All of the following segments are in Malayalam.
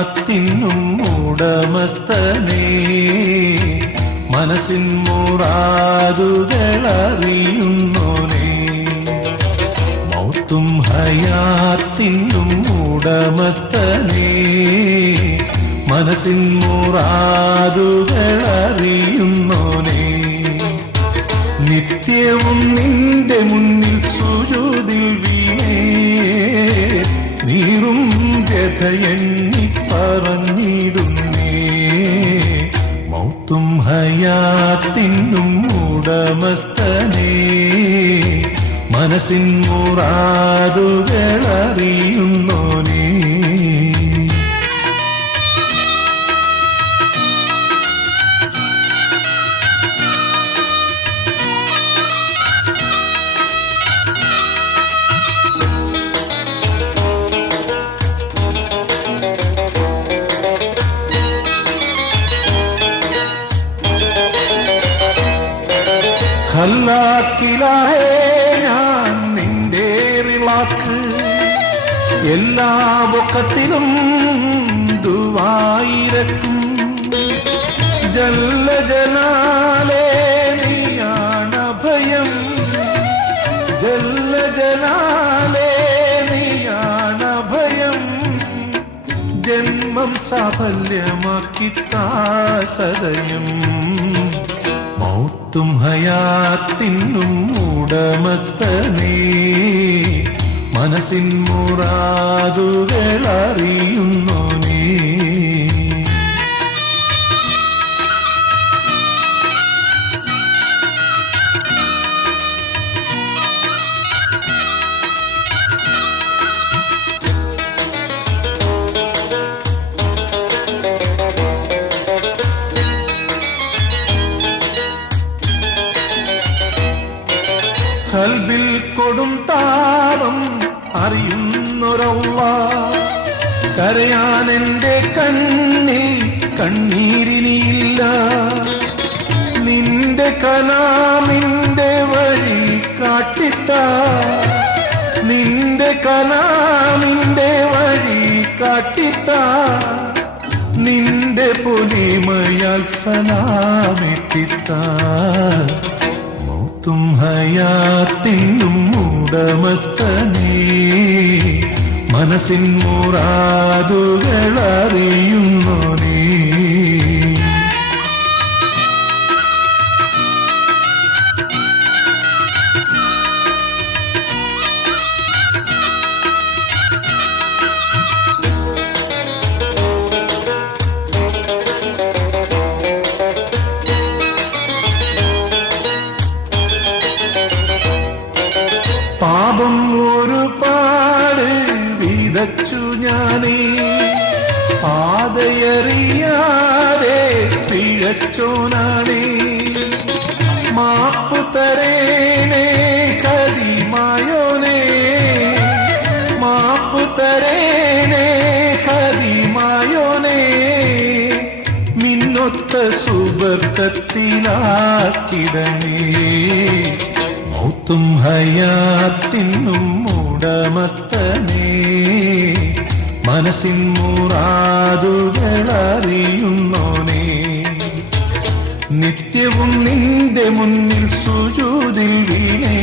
ഹയാത്തിനും ഉടമസ്ഥനേ. മനസ്സിൻ മുറാതുകളറിയുന്നോനേ മൗത്തും ഹയാത്തിനും ഉടമസ്ഥനേ. മനസ്സിൻ മുറാതുകളറിയുന്നോനേ നിത്യവും നിന്റെ മുന്നിൽ സുജൂതിൽ വീണേ. നീറും വ്യഥയെണ്ണി പറഞ്ഞിടുന്നേ. മൗത്തും ഹയാത്തിനും ഉടമസ്ഥനേ. മനസ്സിൻ മുറാതുകൾ എല്ലാ പൊക്കത്തിലും ദുവായിരക്കും. ജല്ല ജനാലേ നീയാണ് ഭയം ജല്ല ജനാലേ നീയാണ് ഭയം ജന്മം സാഫല്യമാക്കി സദയം. മൗത്തും ഹയാത്തിനും ഉടമസ്ഥനേ മനസ്സിൻ മുറാതുകൾ കാട്ടിത്ത നിന്റെ പൊലിമയാൽ സലാമിട്ടിത്ത മൗത്തും ഹയാത്തിനും ഉടമസ്ഥനേ. മനസ്സിൻ മുറാതുകൾ ഞാനേ പാതയറിയാതെ പിഴച്ചോനാണേ. മാപ്പു തരേനേ കതിമായോനേ. മാപ്പു തരേനേ കതിമായോനേ. മിന്നൊത്ത സുബർക്കത്തിലാക്കിടണേ മൗത്തും ഹയാത്തിനും ഉടമസ്ഥനേ. മനസ്സിൻ മൂറാതുകളറിയുന്നോനെ. നിത്യവും നിന്റെ മുന്നിൽ സുജൂതിൽ വീണേ.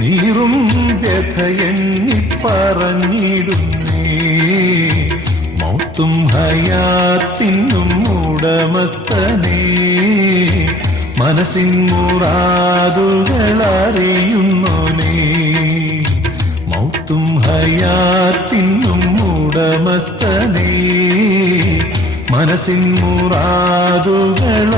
നീറും വ്യഥയെണ്ണി പറഞ്ഞിടുന്നേ മൗത്തും ഹയാത്തിനും ഉടമസ്ഥനേ. മനസ്സിൻ മൗത്തും ഹയാത്തിനും ഉടമസ്ഥനേ മനസ്സിൻ മുറാതുകൾ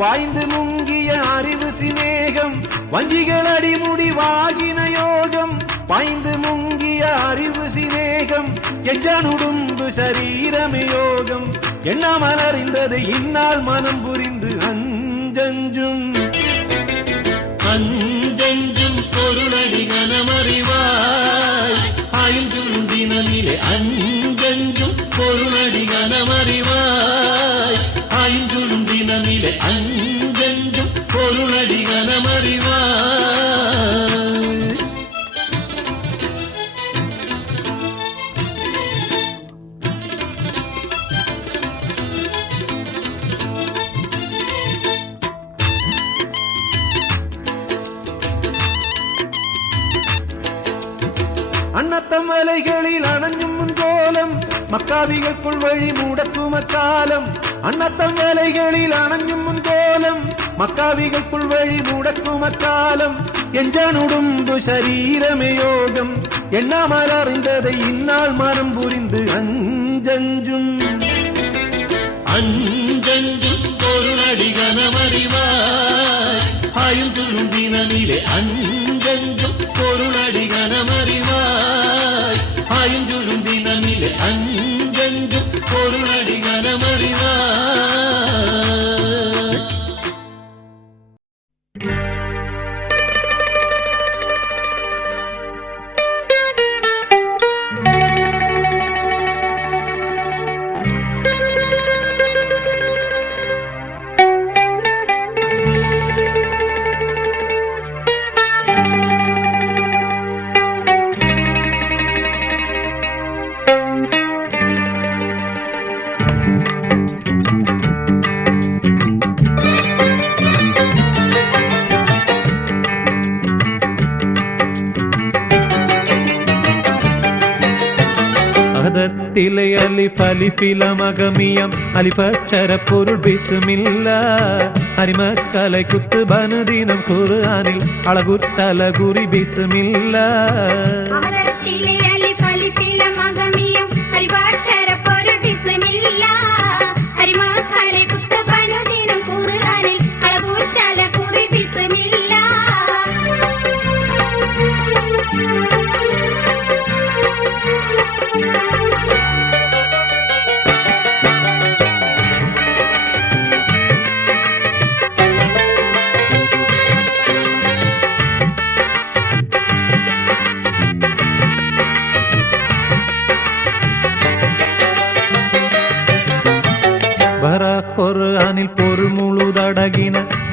வாய்ந்து முங்கிய அறிவு சிநேகம் அழிமுடி வாகின யோகம் பாய்ந்து முங்கிய அறிவு சிநேகம் எஞ்சனுடும்பு சரீரமே யோகம். எண்ணாமல் அறிந்தது இன்னால் மனம் புரிந்து മക്കാവികൾ പുൽവഴി മുടക്കുമക്കാലം എഞ്ചാനുടുമ്പു ശരീരമേ യോഗം എണ്ണാമലറിന്തത് ഇന്നാൾ മരം പുരിന്ത് അഞ്ചഞ്ചും അഞ്ചഞ്ചും പൊരുളടി കനമറിവായ് ആയും തുളും ദിനമിലെ അഞ്ചഞ്ചും പൊരുളടി കനമറിവായ് ആയും തുളും ദിനമിലെ അഞ്ച് கிளமகமியம் அலிபச்சர பொருள் பிசுமில்லா அரிமக்கலை குத்து பனுதினம் குரானில் அழகுத்தல குறி பிசுமில்லா அலத்திலே அலி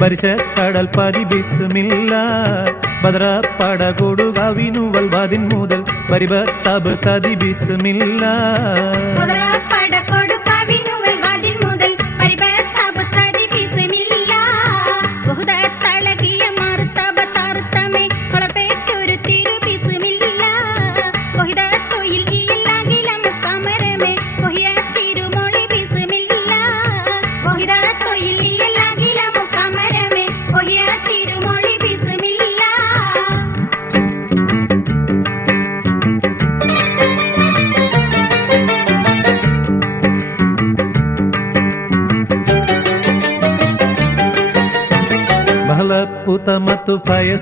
മുഴുതടകിന പരിശ കടൽ പതി ബിസ്മില്ല ബദ്ര പടകൊടു വിനുവൽ വതിൻ മുതൽ പരിബത്തബ് തതി ബിസ്മില്ല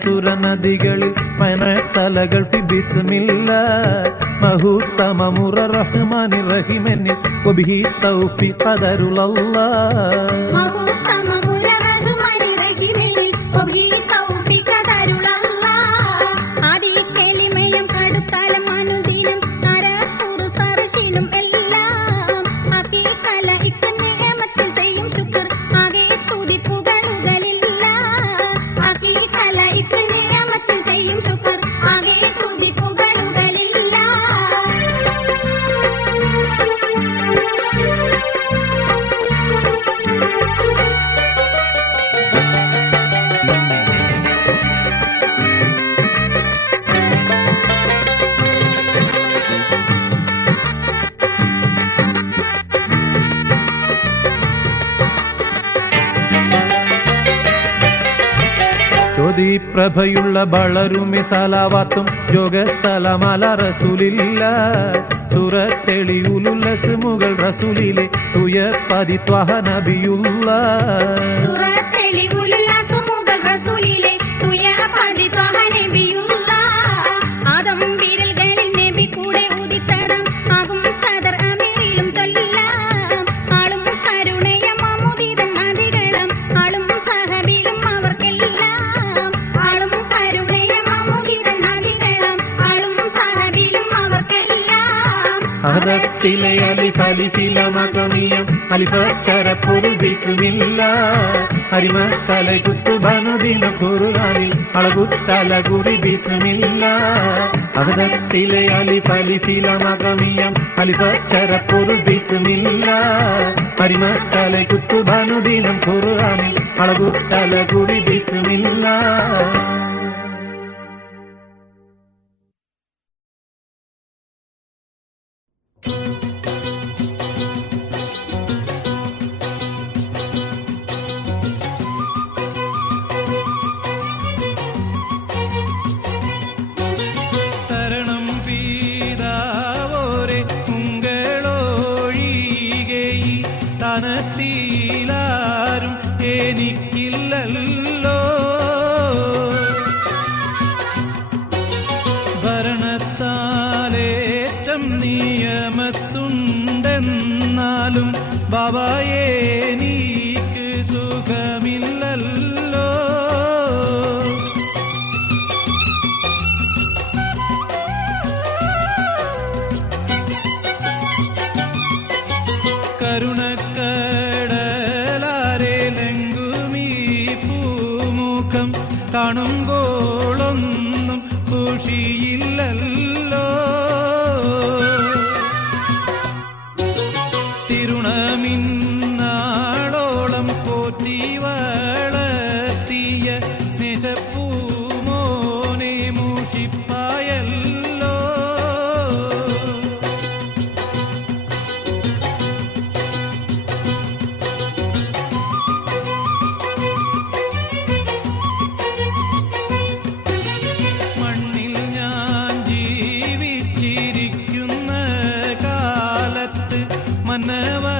സുര നദികളിൽ പനത്തലകൾ പിബിസുമില്ല. മഹൂത്തമ മുറ റഹ്മാനി റഹിമനിൽ ഒബിഹി തൗഫി പതരുളല്ല മഹൂത്തമ മുറ റഹ്മാനി റഹിമനിൽ ഒബിഹി ചോതിപ്രഭയുള്ള ബളരുമി സലാവാത്തും യോഗ സലമല റസൂലില്ല. സുറത്തെളിയുലുല്ലസ് മുകൾ റസൂലിലെ തുയ പതിത്വഹ നബിയുള്ള ذاتلي ألف ألف لما قميم ألف أكثر قل بسم الله அரிம தலை குத்து பனுதின குருகானில். அழகு தல குரி பிசுமில்லா அகதத்திலே அலி பலி பில மகமியம். அலிபச்சர பொருள் பிசுமில்லா அரிம தலை குத்து பனுதினம் குருகானில். அழகு தல குரி കാണുമ്പോളൊന്നും ഖുഷിയില്ലല്ലോ never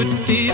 should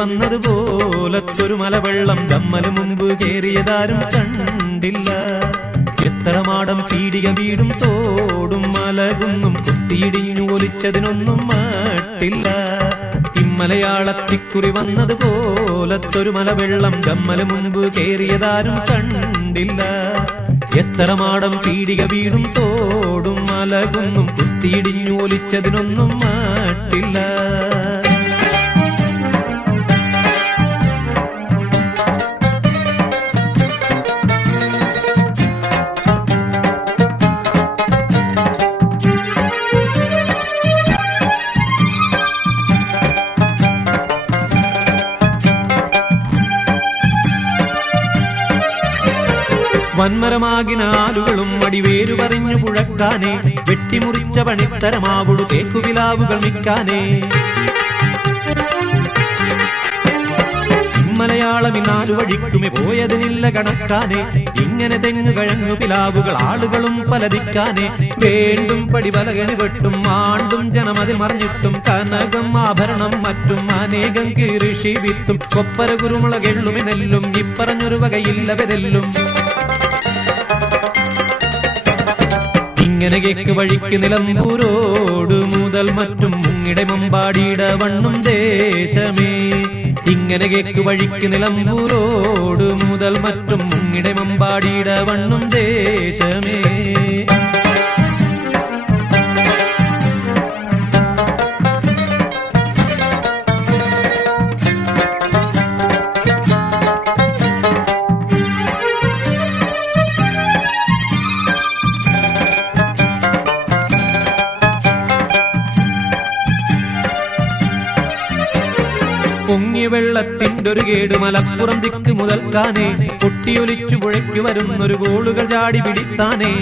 വന്നതുപോലത്തൊരു മലവെള്ളം കമ്മൽ മുമ്പ് കേറിയതാരും കണ്ടില്ല. എത്ര മാടം പീടിക വീടും തോടും മലകുന്നും കുത്തിയിടിഞ്ഞു ഒലിച്ചതിനൊന്നും മാട്ടില്ല. ഇമ്മലയാളത്തിക്കുറി വന്നതുപോലത്തൊരു മലവെള്ളം കമ്മൽ മുൻപ് കേറിയതാരും കണ്ടില്ല. എത്ര മാടം പീടിക വീടും തോടും മലകുന്നും കുത്തിയിടിഞ്ഞു ഒലിച്ചതിനൊന്നും വന്മരമാകിനാലുകളും അടിവേരു പറഞ്ഞു പുഴക്കാനേ വെട്ടിമുറിച്ച പണിത്തരമാവുടു തേക്കുവിലാവുകൾ നിൽക്കാനേ. ഇന്നാലു വഴിക്കുമെ പോയതിനില്ല കണക്കാനെ ഇങ്ങനെ തെങ്ങു കഴങ്ങു പിലാവുകൾ ആളുകളും പലതിക്കാനെ. വേണ്ടും പടി പലകണി വെട്ടും ആണ്ടും ജനമതിൽ മറിഞ്ഞിട്ടും കനകം ആഭരണം മറ്റും അനേകം കീറിഷി വിത്തും കൊപ്പര കുരുമുളകെള്ളുമെ നെല്ലും ഇപ്പറഞ്ഞൊരു വകയില്ല വെതെല്ലും. ഇങ്ങനെ കേക്ക് വഴിക്ക് നിലമ്പൂരോട് മുതൽ മറ്റും മുങ്ങിടെ മുമ്പാടിയിട വണ്ണും ദേശമേ. ഇങ്ങനെ കേക്ക് വഴിക്ക് നിലമ്പൂരോട് മുതൽ മറ്റും മുങ്ങിടെ മുമ്പാടിയിട വണ്ണും ദേശമേ. ഒരു കേട് മലപ്പുറം ദിക്ക് മുതൽക്കാനേ പൊട്ടിയൊലിച്ചു പുഴയ്ക്ക് വരുന്നൊരു ഗോളുകൾ ചാടി പിടിത്താനേ.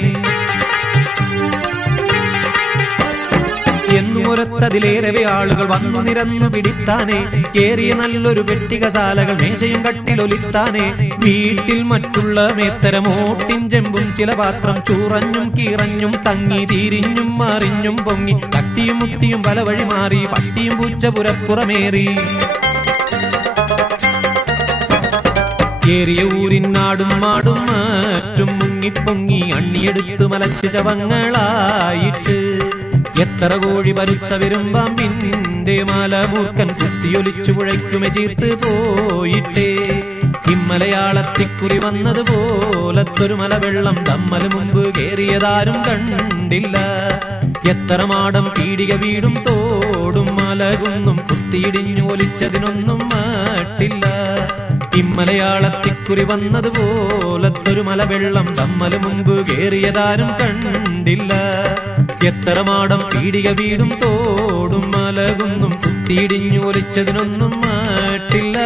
എന്നുമൊരത്തതിലേറെ ആളുകൾ വന്നു നിരന്നു പിടിത്താനേ. കേറിയ നല്ലൊരു പെട്ടികശാലകൾ മേശയും കട്ടിലൊലിത്താനേ. വീട്ടിൽ മറ്റുള്ള മേത്തരമോട്ടിൻ ചെമ്പും ചില പാത്രം ചൂറഞ്ഞും കീറഞ്ഞും തങ്ങി തിരിഞ്ഞും മറിഞ്ഞും പൊങ്ങി. കട്ടിയും മുട്ടിയും പല വഴി മാറി പട്ടിയും പൂച്ച പുരപ്പുറമേറി. കേറിയ ഊരിനാടും മാടും മാറ്റും മുങ്ങിപ്പൊങ്ങി അണ്ണിയെടുത്തു മലച്ച് ചവങ്ങളായിട്ട്. എത്ര കോഴി പരുത്ത വരുമ്പാമ്പിന്റെ മലമൂർക്കൻ കുത്തിയൊലിച്ചു പുഴയ്ക്കുമെ ചീർത്ത് പോയിട്ടേ. ഇമ്മലയാളത്തിക്കുറി വന്നതുപോലത്തൊരു മലവെള്ളം തമ്മൽ മുമ്പ് കേറിയതാരും കണ്ടില്ല. എത്ര മാടം പീടിക വീടും തോടും മലകുന്നും കുത്തിയിടിഞ്ഞു ഒലിച്ചതിനൊന്നും മാട്ടില്ല. ഇമ്മലയാളത്തിക്കുറി വന്നതുപോലത്തൊരു മലവെള്ളം തമ്മൽ മുമ്പ് കേറിയതാരും കണ്ടില്ല. എത്ര മാടം പീടിക വീടും തോടും മലകുന്നും കുത്തിയിടിഞ്ഞു ഒലിച്ചതിനൊന്നും മാട്ടില്ല